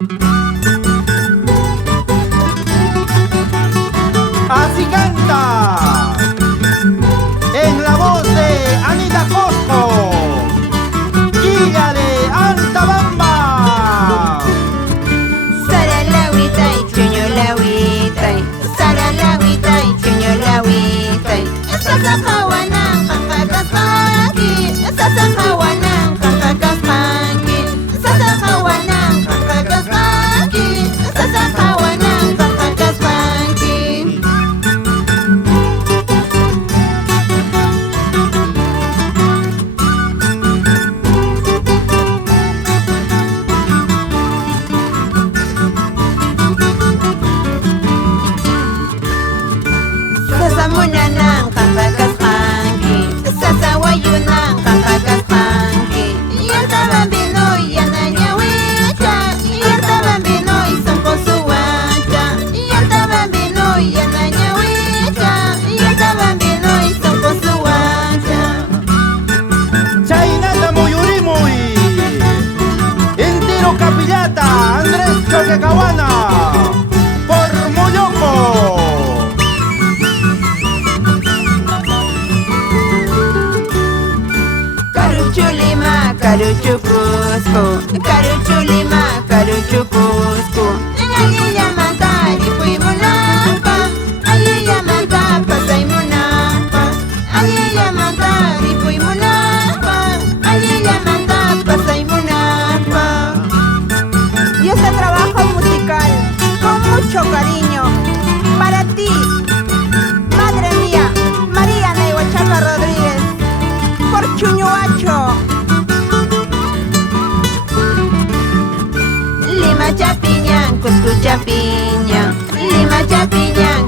Así canta, en la voz de Anita Cosco, Guilla de Altabamba. Saralawita y chuñolawita, saralawita y chuñolawita. Sasahawanan kakakaspanki, sasahawanan kakakaspanki, sasahawanan kakakaspanki, sasahawanan kakakaspanki. Sasamunanan kakakaspanki, sasawayunan kakakaspanki. Yartabambinoy yananyawita, yartabambinoy sankosuwacha, yartabambinoy yananyawita, yartabambinoy sankosuwacha. Chaynata muyurimuy, entero capillata, Andrés Choquecahuana, por Moyoco. Caruchulima, caruchucusco, caruchulima, caruchucusco. Allí llaman ripuimunapa, allí llaman pasaimunapa, allí llaman ripuimunapa, allí llaman pasaimunapa. Y este trabajo musical, con mucho cariño, para ti, madre mía, María Neyhuachapa Rodríguez, por Chuñuacho. Lima Chapiñán, Cusco Chapiñán, Lima Chapiñán,